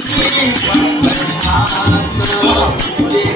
우리가 우리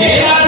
Yeah.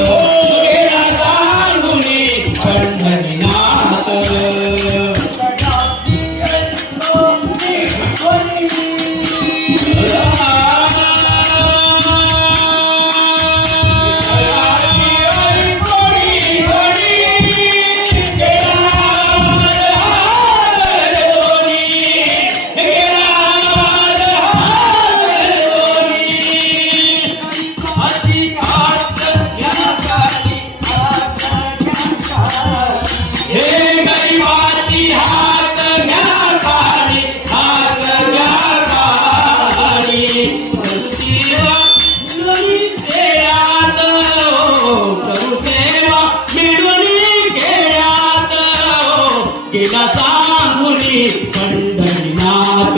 गेला सांगुनी पंढरीनाथ.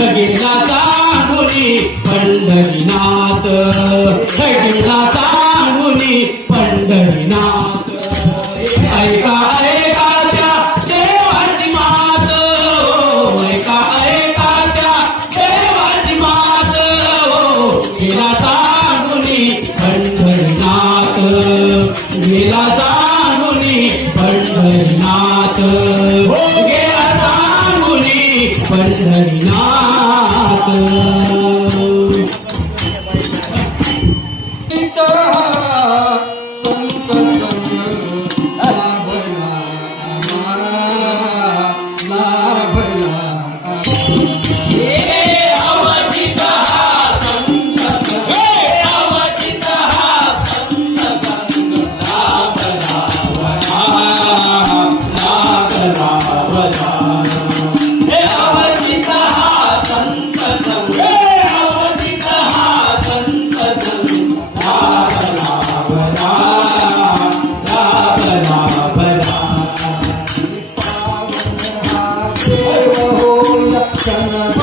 गेला सांगुनी पंढरीनाथ. गेला सांगुनी पंढरीनाथ. ऐका गेला सांगुनी पंढरीनाथ. Sama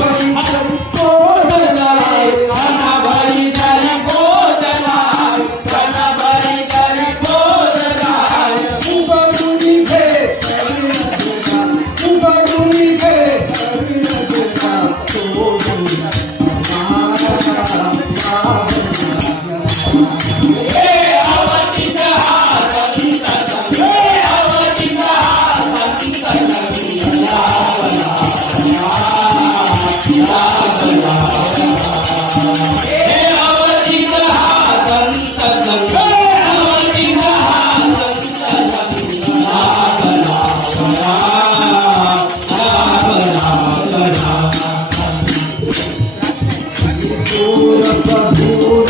पूरपपूराहतते